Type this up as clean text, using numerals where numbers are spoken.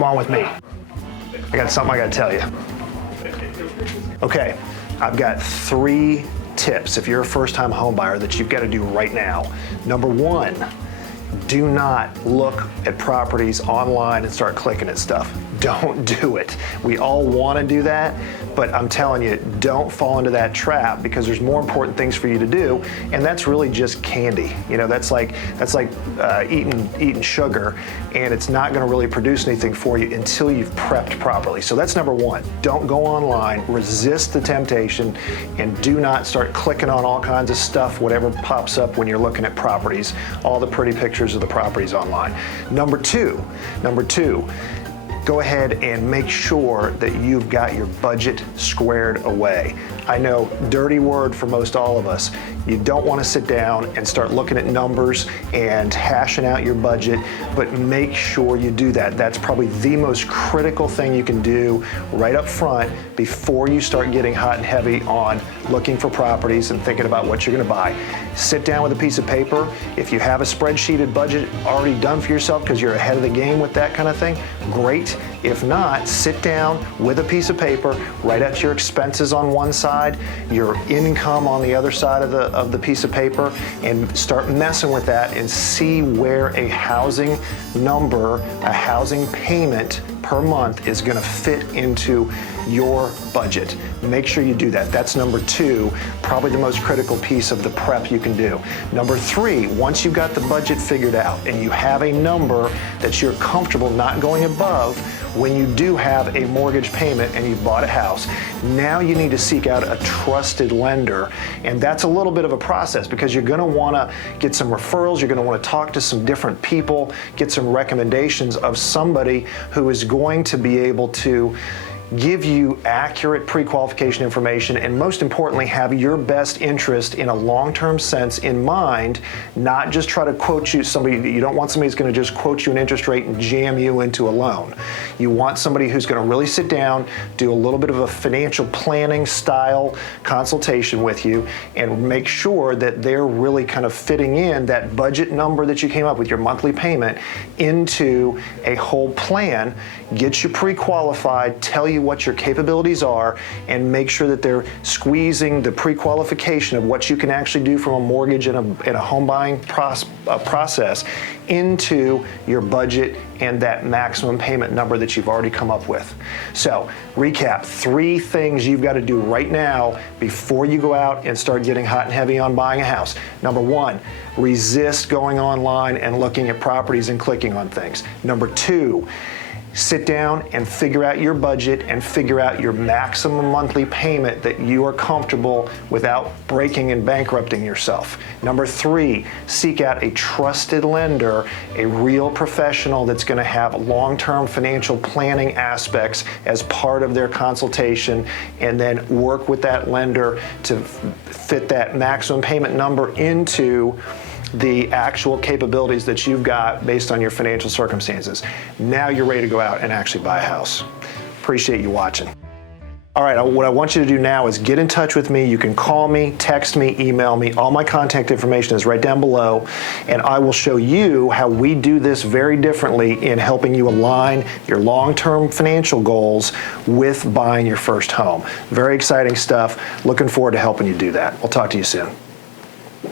Come on with me. I got something I gotta tell you. Okay, I've got 3 tips if you're a first-time home buyer that you've got to do right now. Number 1, do not look at properties online and start clicking at stuff. Don't do it. We all want to do that, but I'm telling you, don't fall into that trap because there's more important things for you to do, and that's really just candy. You know, that's like eating sugar, and it's not going to really produce anything for you until you've prepped properly. So that's number 1. Don't go online, resist the temptation, and do not start clicking on all kinds of stuff, whatever pops up when you're looking at properties, all the pretty pictures of the properties online. Number two, go ahead and make sure that you've got your budget squared away. I know, dirty word for most all of us. You don't want to sit down and start looking at numbers and hashing out your budget, but make sure you do that. That's probably the most critical thing you can do right up front before you start getting hot and heavy on looking for properties and thinking about what you're going to buy. Sit down with a piece of paper. If you have a spreadsheeted budget already done for yourself because you're ahead of the game with that kind of thing, great. If not, sit down with a piece of paper, write out your expenses on one side, your income on the other side of the piece of paper, and start messing with that and see where a housing number, a housing payment per month is going to fit into your budget. Make sure you do that. That's number 2, probably the most critical piece of the prep you can do. Number 3, once you've got the budget figured out and you have a number that you're comfortable not going above, when you do have a mortgage payment and you've bought a house, now you need to seek out a trusted lender. And that's a little bit of a process because you're going to want to get some referrals, you're going to want to talk to some different people, get some recommendations of somebody who is going to be able to give you accurate pre-qualification information, and most importantly, have your best interest in a long-term sense in mind, not just try to quote you somebody. You don't want somebody who's going to just quote you an interest rate and jam you into a loan. You want somebody who's going to really sit down, do a little bit of a financial planning style consultation with you, and make sure that they're really kind of fitting in that budget number that you came up with, your monthly payment, into a whole plan, get you pre-qualified, tell you what your capabilities are, and make sure that they're squeezing the pre-qualification of what you can actually do from a mortgage and a home buying process into your budget and that maximum payment number that you've already come up with. So, recap, 3 things you've got to do right now before you go out and start getting hot and heavy on buying a house. Number 1, resist going online and looking at properties and clicking on things. Number 2, sit down and figure out your budget and figure out your maximum monthly payment that you are comfortable without breaking and bankrupting yourself. Number 3, seek out a trusted lender, a real professional that's going to have long-term financial planning aspects as part of their consultation, and then work with that lender to fit that maximum payment number into the actual capabilities that you've got based on your financial circumstances. Now you're ready to go out and actually buy a house. Appreciate you watching. All right, what I want you to do now is get in touch with me. You can call me, text me, email me. All my contact information is right down below, and I will show you how we do this very differently in helping you align your long-term financial goals with buying your first home. Very exciting stuff. Looking forward to helping you do that. We'll talk to you soon.